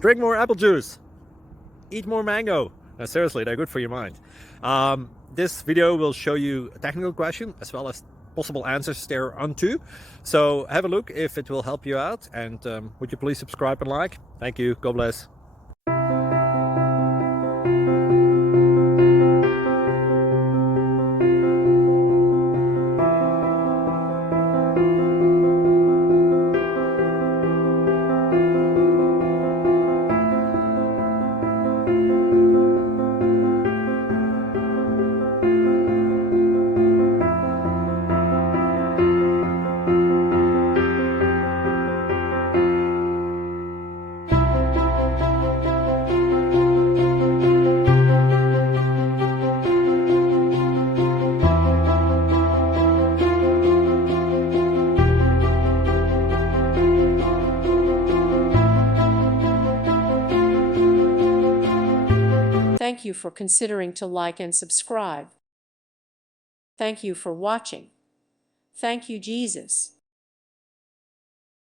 Drink more apple juice. Eat more mango. No, seriously, they're good for your mind. This video will show you a technical question as well as possible answers thereunto. So have a look if it will help you out, and would you please subscribe and like? Thank you. God bless. Thank you for considering to like and subscribe. Thank you for watching. Thank you, Jesus.